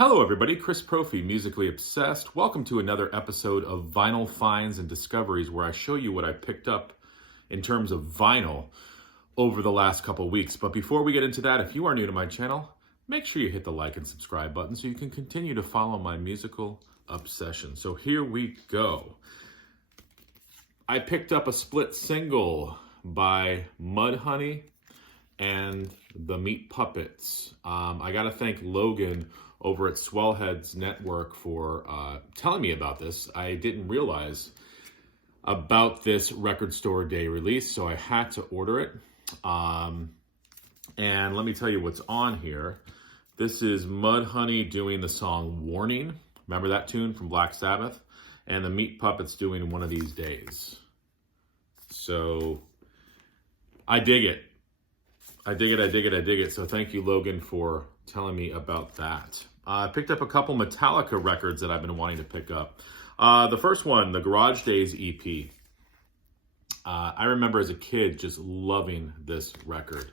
Hello everybody, Chris Profi, Musically Obsessed. Welcome to another episode of Vinyl Finds and Discoveries, where I show you what I picked up in terms of vinyl over the last couple weeks. But before we get into that, if you are new to my channel, make sure you hit the like and subscribe button so you can continue to follow my musical obsession. So here we go. I picked up a split single by Mudhoney and the Meat Puppets. I gotta thank Logan over at Swellheads Network for telling me about this. I didn't realize about this record store day release, so I had to order it. And let me tell you what's on here. This is Mudhoney doing the song Warning. Remember that tune from Black Sabbath? And the Meat Puppets doing One of These Days. So I dig it. I dig it. So thank you, Logan, for telling me about that. I picked up a couple Metallica records that I've been wanting to pick up. The first one, the Garage Days EP. I remember as a kid just loving this record.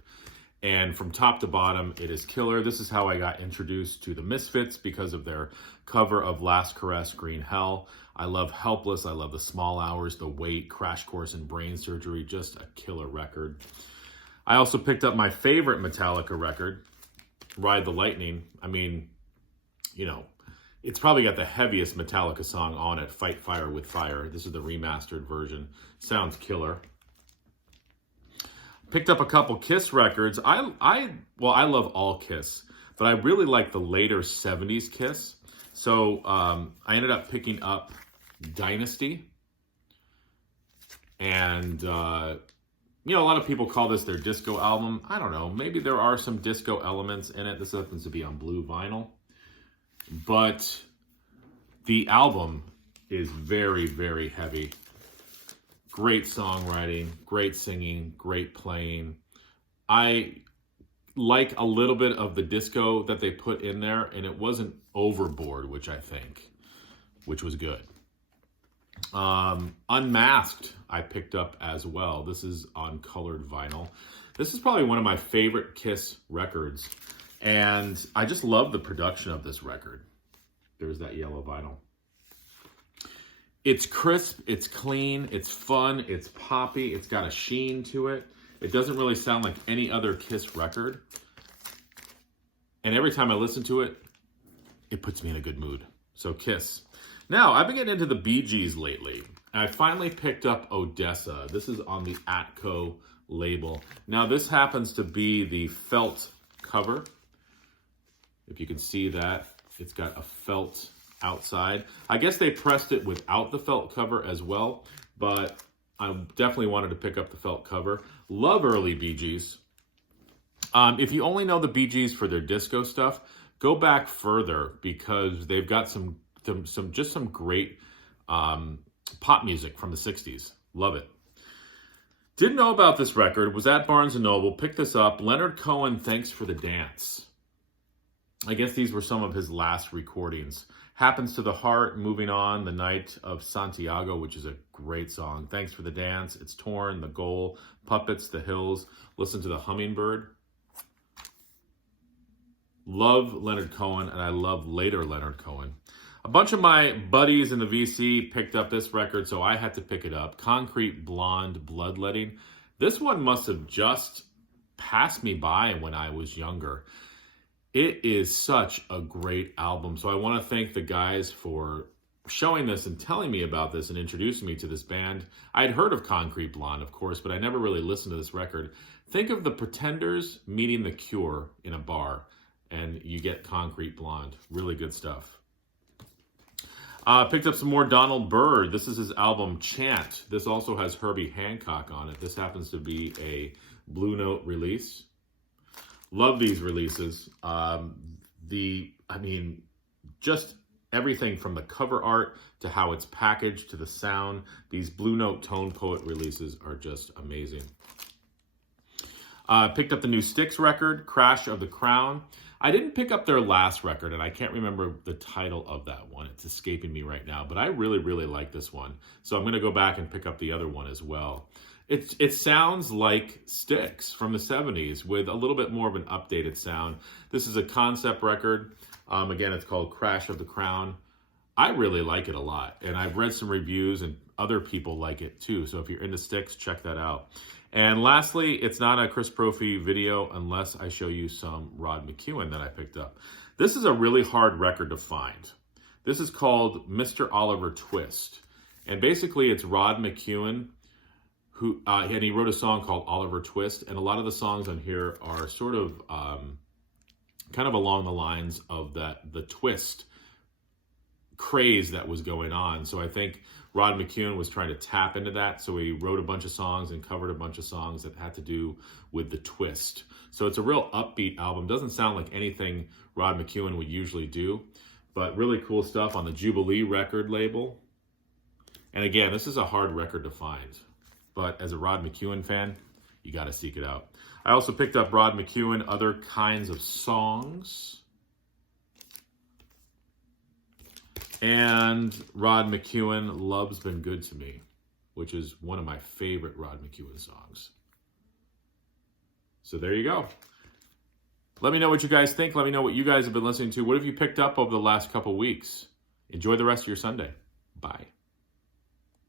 And from top to bottom, it is killer. This is how I got introduced to the Misfits because of their cover of Last Caress, Green Hell. I love Helpless. I love The Small Hours, The Wait, Crash Course in Brain Surgery. Just a killer record. I also picked up my favorite Metallica record, Ride the Lightning. I mean, you know, it's probably got the heaviest Metallica song on it, Fight Fire with Fire. This is the remastered version. Sounds killer. Picked up a couple Kiss records. I love all Kiss, but I really like the later 70s Kiss. So I ended up picking up Dynasty. And, you know, a lot of people call this their disco album. I don't know. Maybe there are some disco elements in it. This happens to be on blue vinyl. But the album is very, very heavy. Great songwriting, great singing, great playing. I like a little bit of the disco that they put in there, and it wasn't overboard, which was good. Unmasked, I picked up as well. This is on colored vinyl. This is probably one of my favorite Kiss records, and I just love the production of this record. There's that yellow vinyl. It's crisp, it's clean, it's fun, it's poppy, it's got a sheen to it. It doesn't really sound like any other Kiss record. And every time I listen to it, it puts me in a good mood. So Kiss. Now, I've been getting into the Bee Gees lately. I finally picked up ODESSA. This is on the Atco label. Now, this happens to be the felt cover. If you can see that, it's got a felt outside. I guess they pressed it without the felt cover as well, but I definitely wanted to pick up the felt cover. Love early Bee Gees. If you only know the Bee Gees for their disco stuff, go back further because they've got some great pop music from the 60s. Love it. Didn't know about this record. Was at Barnes & Noble. Picked this up. Leonard Cohen, Thanks for the Dance. I guess these were some of his last recordings. Happens to the Heart, Moving On, The Night of Santiago, which is a great song. Thanks for the Dance, It's Torn, The Goal, Puppets, The Hills. Listen to the Hummingbird. Love Leonard Cohen, and I love later Leonard Cohen. A bunch of my buddies in the VC picked up this record, so I had to pick it up. Concrete Blonde, Bloodletting. This one must have just passed me by when I was younger. It is such a great album. So I want to thank the guys for showing this and telling me about this and introducing me to this band. I'd heard of Concrete Blonde, of course, but I never really listened to this record. Think of the Pretenders meeting The Cure in a bar, and you get Concrete Blonde. Really good stuff. Picked up some more Donald Byrd. This is his album Chant. This also has Herbie Hancock on it. This happens to be a Blue Note release. Love these releases. Just everything from the cover art to how it's packaged to the sound. These Blue Note Tone Poet releases are just amazing. Picked up the new Styx record, Crash of the Crown. I didn't pick up their last record, and I can't remember the title of that one. It's escaping me right now, but I really, really like this one. So I'm going to go back and pick up the other one as well. It sounds like Styx from the 70s with a little bit more of an updated sound. This is a concept record. Again, it's called Crash of the Crown. I really like it a lot, and I've read some reviews, and other people like it too. So if you're into Styx, check that out. And lastly, it's not a Chris Brophy video unless I show you some Rod McEwen that I picked up. This is a really hard record to find. This is called Mr. Oliver Twist. And basically it's Rod McEwen, who and he wrote a song called Oliver Twist. And a lot of the songs on here are sort of kind of along the lines of the twist craze that was going on. So I think Rod McEwen was trying to tap into that. So he wrote a bunch of songs and covered a bunch of songs that had to do with the twist. So it's a real upbeat album. Doesn't sound like anything Rod McEwen would usually do, but really cool stuff on the Jubilee record label. And again, this is a hard record to find, but as a Rod McEwen fan, you got to seek it out. I also picked up Rod McEwen, Other Kinds of Songs. And Rod McEwen, Love's Been Good to Me, which is one of my favorite Rod McEwen songs. So there you go. Let me know what you guys think. Let me know what you guys have been listening to. What have you picked up over the last couple weeks? Enjoy the rest of your Sunday. Bye.